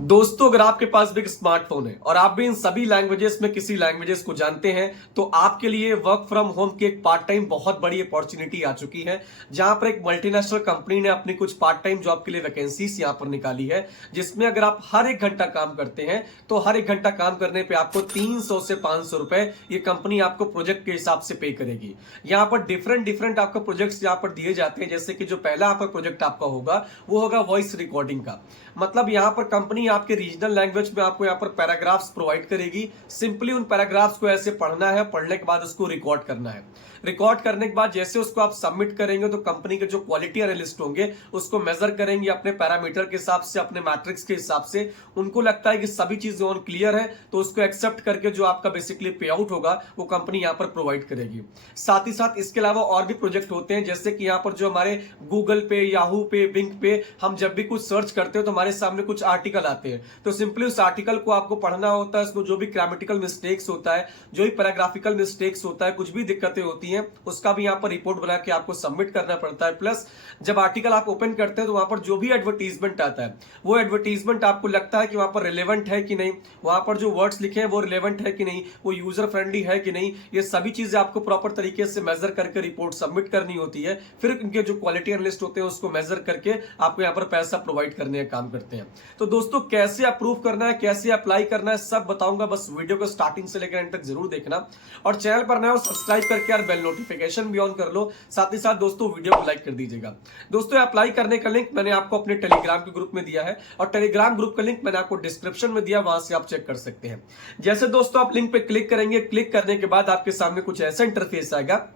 दोस्तों, अगर आपके पास भी एक स्मार्टफोन है और आप भी इन सभी लैंग्वेजेस में किसी लैंग्वेजेस को जानते हैं तो आपके लिए वर्क फ्रॉम होम की एक पार्ट टाइम बहुत बड़ी अपॉर्चुनिटी आ चुकी है। जहां पर एक मल्टीनेशनल कंपनी ने अपनी कुछ पार्ट टाइम जॉब के लिए वैकेंसीज यहां पर निकाली है, जिसमें अगर आप हर एक घंटा काम करते हैं तो हर एक घंटा काम करने पे आपको 300 से 500 रुपए ये कंपनी आपको प्रोजेक्ट के हिसाब से पे करेगी। यहाँ पर डिफरेंट डिफरेंट आपको प्रोजेक्ट्स यहाँ पर दिए जाते हैं, जैसे कि जो पहला आपका प्रोजेक्ट आपका होगा वो होगा वॉइस रिकॉर्डिंग का। मतलब यहाँ पर कंपनी आपके रीजनल लैंग्वेज में आपको यहाँ पर पैराग्राफ्स प्रोवाइड करेगी। सिंपली उन पैराग्राफ्स को ऐसे पढ़ना है, पढ़ने के बाद उसको रिकॉर्ड करना है। रिकॉर्ड करने के बाद जैसे उसको आप सबमिट करेंगे तो कंपनी के जो क्वालिटी एनालिस्ट होंगे उसको मेजर करेंगे अपने पैरामीटर के हिसाब से, अपने मैट्रिक्स के हिसाब से। उनको लगता है कि सभी चीजें ऑन क्लियर है तो उसको एक्सेप्ट करके जो आपका बेसिकली पे आउट होगा वो कंपनी यहाँ पर प्रोवाइड करेगी। साथ ही साथ इसके अलावा और भी प्रोजेक्ट होते हैं, जैसे कि यहाँ पर जो हमारे गूगल पे, याहू पे, बिंग पे हम जब भी कुछ सर्च करते हो तो हमारे सामने कुछ आर्टिकल आते हैं। तो सिंपली उस आर्टिकल को आपको पढ़ना होता है, उसमें जो भी ग्रामेटिकल मिस्टेक्स होता है, जो भी पैराग्राफिकल मिस्टेक्स होता है, कुछ भी दिक्कतें होती हैं, उसका भी यहाँ पर रिपोर्ट बना के आपको सबमिट करना पड़ता है। प्लस जब आर्टिकल आप ओपन करते हैं तो वहां पर जो भी एडवर्टीजमेंट आता है वो एडवर्टीजमेंट आपको लगता है कि वहां पर रिलेवेंट है कि नहीं, वहां पर जो वर्ड्स लिखे हैं वो रिलेवेंट है कि नहीं, वो यूजर फ्रेंडली है कि नहीं, ये सभी चीजें आपको प्रॉपर तरीके से मेजर करके रिपोर्ट सबमिट करनी होती है। फिर इनके जो क्वालिटी एनालिस्ट होते हैं उसको मेजर करके आपको यहाँ पर पैसा प्रोवाइड करने का काम करते हैं। तो दोस्तों, कैसे अप्रूव करना है, कैसे अप्लाई करना है, सब बताऊंगा। बस वीडियो को स्टार्टिंग से लेकर एंड तक जरूर देखना और चैनल पर नए हो सब्सक्राइब करके यार बेल नोटिफिकेशन भी ऑन कर लो। साथ ही साथ दोस्तों वीडियो को लाइक कर दीजिएगा। दोस्तों, अप्लाई करने का लिंक मैंने आपको अपने टेलीग्राम के ग्रुप में दिया है और टेलीग्राम ग्रुप का लिंक मैंने आपको डिस्क्रिप्शन में दिया, वहां से आप चेक कर सकते हैं। जैसे दोस्तों आप लिंक पे क्लिक करेंगे, क्लिक करने के बाद आपके सामने कुछ ऐसा इंटरफेस आएगा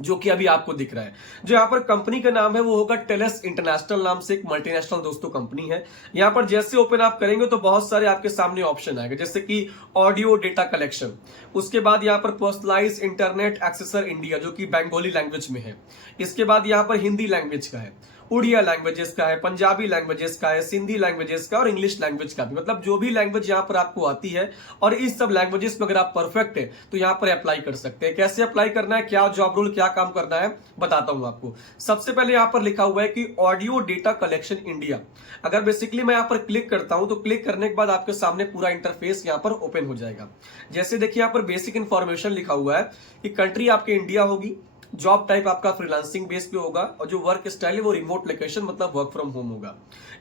जो कि अभी आपको दिख रहा है। जो यहाँ पर कंपनी का नाम है वो होगा टेलेस इंटरनेशनल, नाम से एक मल्टीनेशनल दोस्तों कंपनी है। यहाँ पर जैसे ओपन आप करेंगे तो बहुत सारे आपके सामने ऑप्शन आएगा, जैसे कि ऑडियो डेटा कलेक्शन, उसके बाद यहाँ पर पर्सनलाइज इंटरनेट एक्सेसर इंडिया जो कि बंगाली लैंग्वेज में है, इसके बाद यहाँ पर हिंदी लैंग्वेज का है, उड़िया लैंग्वेजेस का है, पंजाबी लैंग्वेजेस का है, सिंधी लैंग्वेजेस का और इंग्लिश लैंग्वेज का भी। मतलब जो भी लैंग्वेज यहाँ पर आपको आती है और इस सब लैंग्वेजेस में अगर आप परफेक्ट है तो यहाँ पर अप्लाई कर सकते हैं। कैसे अप्लाई करना है, क्या जॉब रोल, क्या काम करना है, बताता हूं आपको। सबसे पहले यहाँ पर लिखा हुआ है कि ऑडियो डेटा कलेक्शन इंडिया। अगर बेसिकली मैं यहाँ पर क्लिक करता हूं तो क्लिक करने के बाद आपके सामने पूरा इंटरफेस यहाँ पर ओपन हो जाएगा। जैसे देखिए यहाँ पर बेसिक इंफॉर्मेशन लिखा हुआ है कि कंट्री आपके इंडिया होगी, जॉब टाइप आपका फ्रीलांसिंग बेस पे होगा और जो वर्क स्टाइल है वो रिमोट लोकेशन मतलब वर्क फ्रॉम होम होगा।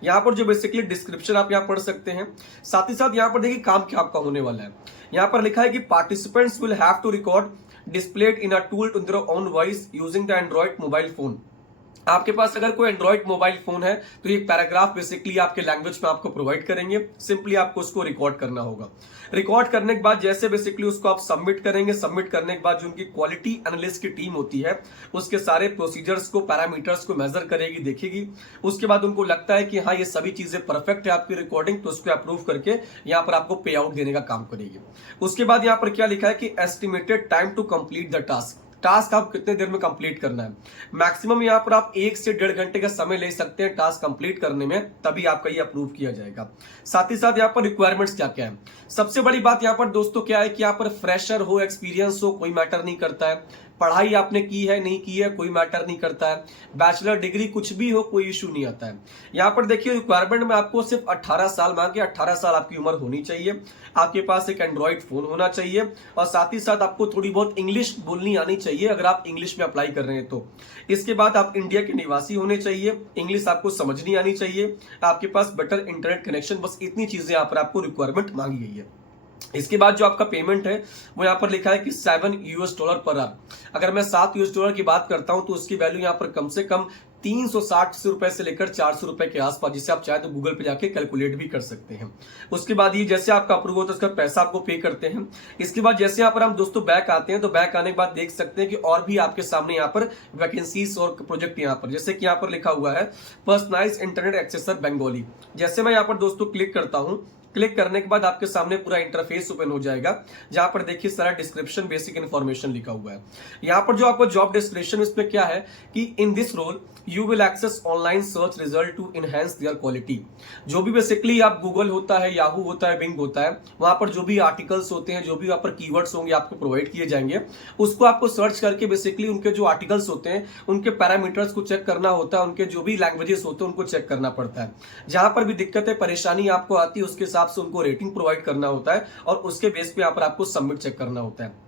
यहाँ पर जो बेसिकली डिस्क्रिप्शन आप यहाँ पढ़ सकते हैं। साथ ही साथ यहाँ पर देखिए काम क्या आपका होने वाला है। यहाँ पर लिखा है कि participants will have to record displayed in a tool to their own voice using the Android mobile phone। आपके पास अगर कोई एंड्रॉइड मोबाइल फोन है तो ये पैराग्राफ बेसिकली आपके लैंग्वेज में आपको प्रोवाइड करेंगे। सिंपली आपको उसको रिकॉर्ड करना होगा। रिकॉर्ड करने के बाद जैसे बेसिकली उसको आप सबमिट करेंगे, सबमिट करने के बाद जो उनकी क्वालिटी एनालिस्ट की टीम होती है उसके सारे प्रोसीजर्स को, पैरामीटर्स को मेजर करेगी, देखेगी। उसके बाद उनको लगता है कि हाँ ये सभी चीजें परफेक्ट है आपकी रिकॉर्डिंग, तो उसको अप्रूव करके यहाँ पर आपको पे आउट देने का काम करेगी। उसके बाद यहाँ पर क्या लिखा है कि estimated time to complete the task. Task आप कितने देर में कंप्लीट करना है। मैक्सिमम यहाँ पर आप 1 से 1.5 घंटे का समय ले सकते हैं टास्क कंप्लीट करने में, तभी आपका ये अप्रूव किया जाएगा। साथ ही साथ यहाँ पर रिक्वायरमेंट्स क्या क्या है। सबसे बड़ी बात यहाँ पर दोस्तों क्या है कि यहाँ पर फ्रेशर हो, एक्सपीरियंस हो, कोई मैटर नहीं करता है। पढ़ाई आपने की है नहीं की है कोई मैटर नहीं करता है। बैचलर डिग्री कुछ भी हो कोई इशू नहीं आता है। यहाँ पर देखिए रिक्वायरमेंट में आपको सिर्फ 18 साल मांगे, 18 साल आपकी उम्र होनी चाहिए, आपके पास एक एंड्रॉइड फोन होना चाहिए और साथ ही साथ आपको थोड़ी बहुत इंग्लिश बोलनी आनी चाहिए अगर आप इंग्लिश में अप्लाई कर रहे हैं तो। इसके बाद आप इंडिया के निवासी होने चाहिए, इंग्लिश आपको समझनी आनी चाहिए, आपके पास बेटर इंटरनेट कनेक्शन। बस इतनी चीजें यहाँ पर आपको रिक्वायरमेंट मांगी गई है। इसके बाद जो आपका पेमेंट है वो यहाँ पर लिखा है कि $7 पर आवर। अगर मैं $7 की बात करता हूं तो उसकी वैल्यू यहाँ पर कम से कम 360 रुपए से लेकर 400 रुपए के आसपास, जिसे आप चाहे तो गूगल पे जाके कैलकुलेट भी कर सकते हैं। उसके बाद ये जैसे आपका अप्रूव होता है उसका पैसा आपको पे करते हैं। इसके बाद जैसे यहाँ पर हम दोस्तों बैक आते हैं तो बैक आने के बाद देख सकते हैं कि और भी आपके सामने यहाँ पर वैकेंसीज और प्रोजेक्ट यहाँ पर, जैसे कि यहाँ पर लिखा हुआ है पर्सनलाइज्ड इंटरनेट एक्सेसर बंगाली। जैसे मैं यहाँ पर दोस्तों क्लिक करता हूँ, क्लिक करने के बाद आपके सामने पूरा इंटरफेस ओपन हो जाएगा, जहां पर देखिए सारा डिस्क्रिप्शन, बेसिक इन्फॉर्मेशन लिखा हुआ है। यहाँ पर जो आपको जॉब डिस्क्रिप्शन इसमें क्या है कि in this role you will access online search result to enhance their quality. जो भी बेसिकली आप गूगल होता है, याहू होता है, बिंग होता है, वहां पर जो भी आर्टिकल्स होते हैं, जो भी वहां पर कीवर्ड्स होंगे आपको प्रोवाइड किए जाएंगे, उसको आपको सर्च करके बेसिकली उनके जो आर्टिकल्स होते हैं उनके पैरामीटर्स को चेक करना होता है, उनके जो भी लैंग्वेजेस होते हैं उनको चेक करना पड़ता है। जहां पर भी दिक्कतें परेशानी आपको आती है उसके हिसाब से उनको रेटिंग प्रोवाइड करना होता है और उसके बेस पे यहाँ पर आपको सबमिट चेक करना होता है।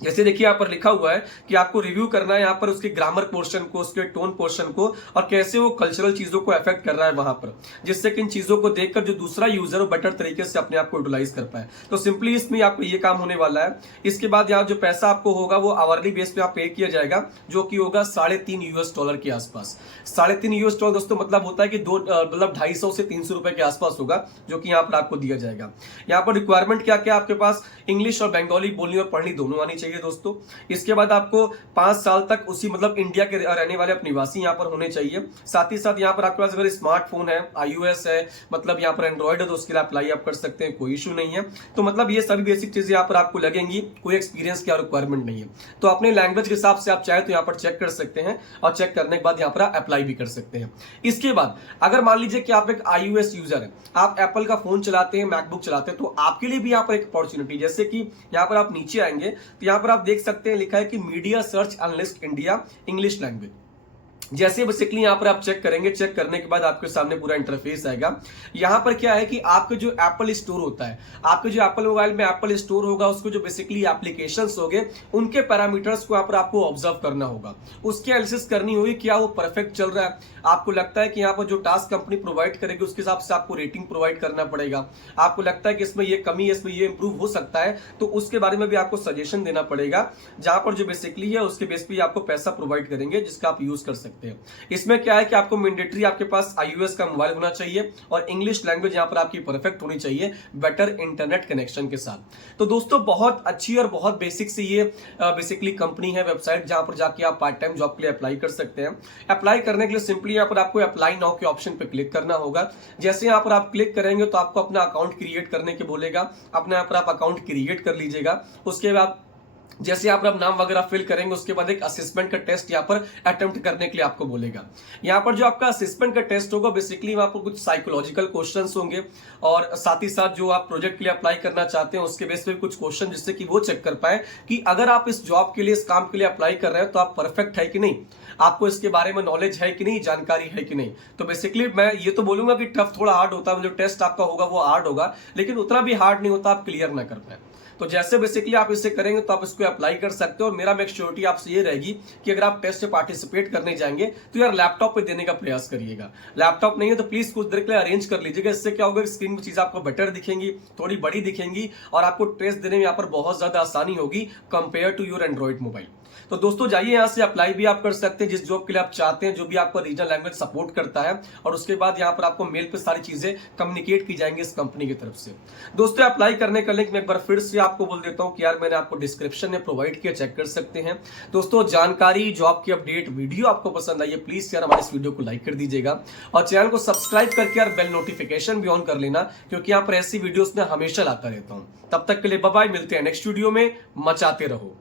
जैसे देखिए यहाँ पर लिखा हुआ है कि आपको रिव्यू करना है यहाँ पर उसके ग्रामर पोर्शन को, उसके टोन पोर्शन को, और कैसे वो कल्चरल चीजों को अफेक्ट कर रहा है वहां पर, जिससे कि इन चीजों को देखकर जो दूसरा यूजर वो बेटर तरीके से अपने आप को यूटिलाइज कर पाए। तो सिंपली इसमें आपको ये काम होने वाला है। इसके बाद यहाँ जो पैसा आपको होगा वो आवरली बेस पे आप पे किया जाएगा, जो कि होगा $3.5 के आसपास। $3.5 दोस्तों मतलब होता है कि मतलब 250 से 300 रुपए के आसपास होगा, जो कि यहाँ पर आपको दिया जाएगा। यहाँ पर रिक्वायरमेंट क्या क्या आपके पास, इंग्लिश और बंगाली बोलनी और पढ़नी दोनों आनी चाहिए दोस्तों। इसके बाद आपको 5 साल तक उसी मतलब इंडिया के रहने वाले अपने निवासी यहाँ पर होने चाहिए। साथ ही साथ यहाँ पर आपके पास अगर स्मार्टफोन है, iOS है, मतलब यहाँ पर एंड्रॉइड है, तो उसके लिए अप्लाई आप कर सकते हैं, कोई इशू नहीं है। तो मतलब ये सभी बेसिक चीजें यहाँ पर आपको लगेंगी, कोई एक्सपीरियंस की रिक्वायरमेंट नहीं है। तो अपने लैंग्वेज के हिसाब से आप चाहे तो यहाँ पर चेक कर सकते हैं और चेक करने के बाद यहाँ पर अप्लाई भी कर सकते हैं। इसके बाद अगर मान लीजिए कि आप एक iOS यूजर है, आप एप्पल का फोन चलाते हैं, मैकबुक चलाते हैं, तो आपके लिए भी यहाँ पर एक अपॉर्चुनिटी, जैसे कि यहाँ पर आप नीचे आएंगे तो यहाँ पर आप देख सकते हैं लिखा है कि media search analyst India English language. जैसे बेसिकली यहाँ पर आप चेक करेंगे, चेक करने के बाद आपके सामने पूरा इंटरफेस आएगा। यहाँ पर क्या है कि आपके जो एप्पल स्टोर होता है, आपके जो एप्पल मोबाइल में एप्पल स्टोर होगा, उसको जो बेसिकली एप्लीकेशंस होंगे उनके पैरामीटर्स को यहाँ पर आपको ऑब्जर्व करना होगा, उसकी एनालिसिस करनी होगी, क्या वो परफेक्ट चल रहा है। आपको लगता है कि यहाँ पर जो टास्क कंपनी प्रोवाइड करेगी उसके हिसाब से आपको रेटिंग प्रोवाइड करना पड़ेगा। आपको लगता है कि इसमें ये कमी है, इसमें ये इंप्रूव हो सकता है, तो उसके बारे में भी आपको सजेशन देना पड़ेगा, जहां पर जो बेसिकली है उसके बेस पे आपको पैसा प्रोवाइड करेंगे, जिसका आप यूज कर सकते हैं। इसमें क्या है कि आपको मैंडेटरी आपके पास iOS का मोबाइल होना चाहिए और इंग्लिश लैंग्वेज यहाँ पर आपकी परफेक्ट होनी चाहिए, बेटर इंटरनेट कनेक्शन के साथ। तो दोस्तों बहुत अच्छी और बहुत बेसिक सी ये बेसिकली कंपनी है, वेबसाइट, जहां पर जाके आप पार्ट टाइम जॉब के लिए अप्लाई कर सकते हैं। अप्लाई करने के लिए सिंपली यहाँ पर आपको अप्लाई नाउ के ऑप्शन पे क्लिक करना होगा। जैसे यहाँ पर आप क्लिक करेंगे तो आपको अपना अकाउंट क्रिएट करने के बोलेगा, अपने यहाँ पर आप अकाउंट क्रिएट कर लीजिएगा। उसके बाद जैसे यहाँ पर आप नाम वगैरह फिल करेंगे उसके बाद एक असेसमेंट का टेस्ट यहाँ पर अटेम्प्ट करने के लिए आपको बोलेगा। यहाँ पर जो आपका असेसमेंट का टेस्ट होगा बेसिकली वहां पर कुछ साइकोलॉजिकल क्वेश्चंस होंगे और साथ ही साथ जो आप प्रोजेक्ट के लिए अप्लाई करना चाहते हैं उसके बेस पे कुछ क्वेश्चन, जिससे कि वो चेक कर पाए कि अगर आप इस जॉब के लिए, इस काम के लिए अप्लाई कर रहे हैं तो आप परफेक्ट है कि नहीं, आपको इसके बारे में नॉलेज है कि नहीं, जानकारी है कि नहीं। तो बेसिकली मैं ये तो बोलूंगा कि टफ थोड़ा हार्ड होता है, जो टेस्ट आपका होगा वो हार्ड होगा, लेकिन उतना भी हार्ड नहीं होता आप क्लियर ना कर पाए। तो जैसे बेसिकली आप इसे करेंगे तो आप इसको अप्लाई कर सकते हो। और मेरा मेच्योरिटी आपसे ये रहेगी कि अगर आप टेस्ट में पार्टिसिपेट करने जाएंगे तो यार लैपटॉप पे देने का प्रयास करिएगा। लैपटॉप नहीं है तो प्लीज कुछ देर के लिए अरेंज कर लीजिएगा। इससे क्या होगा, स्क्रीन में चीजें आपको बेटर दिखेंगी, थोड़ी बड़ी दिखेंगी और आपको टेस्ट देने में यहाँ पर बहुत ज्यादा आसानी होगी compare to your Android mobile. तो दोस्तों जाइए यहाँ से अप्लाई भी आप कर सकते हैं जिस जॉब के लिए आप चाहते हैं, जो भी आपको रीजनल लैंग्वेज सपोर्ट करता है, और उसके बाद यहाँ पर आपको मेल पे सारी चीजें कम्युनिकेट की जाएंगी इस कंपनी की तरफ से। दोस्तों अप्लाई करने का लिंक मैं एक बार फिर से आपको बोल देता हूँ कि यार मैंने आपको डिस्क्रिप्शन में प्रोवाइड किया, चेक कर सकते हैं। दोस्तों जानकारी, जॉब की अपडेट वीडियो आपको पसंद आई है, प्लीज यार हमारे इस वीडियो को लाइक कर दीजिएगा और चैनल को सब्सक्राइब करके यार बेल नोटिफिकेशन भी ऑन कर लेना, क्योंकि यहाँ पर ऐसी वीडियोस में हमेशा लाता रहता हूँ। तब तक के लिए बाय बाय, मिलते हैं नेक्स्ट वीडियो में। मचाते रहो।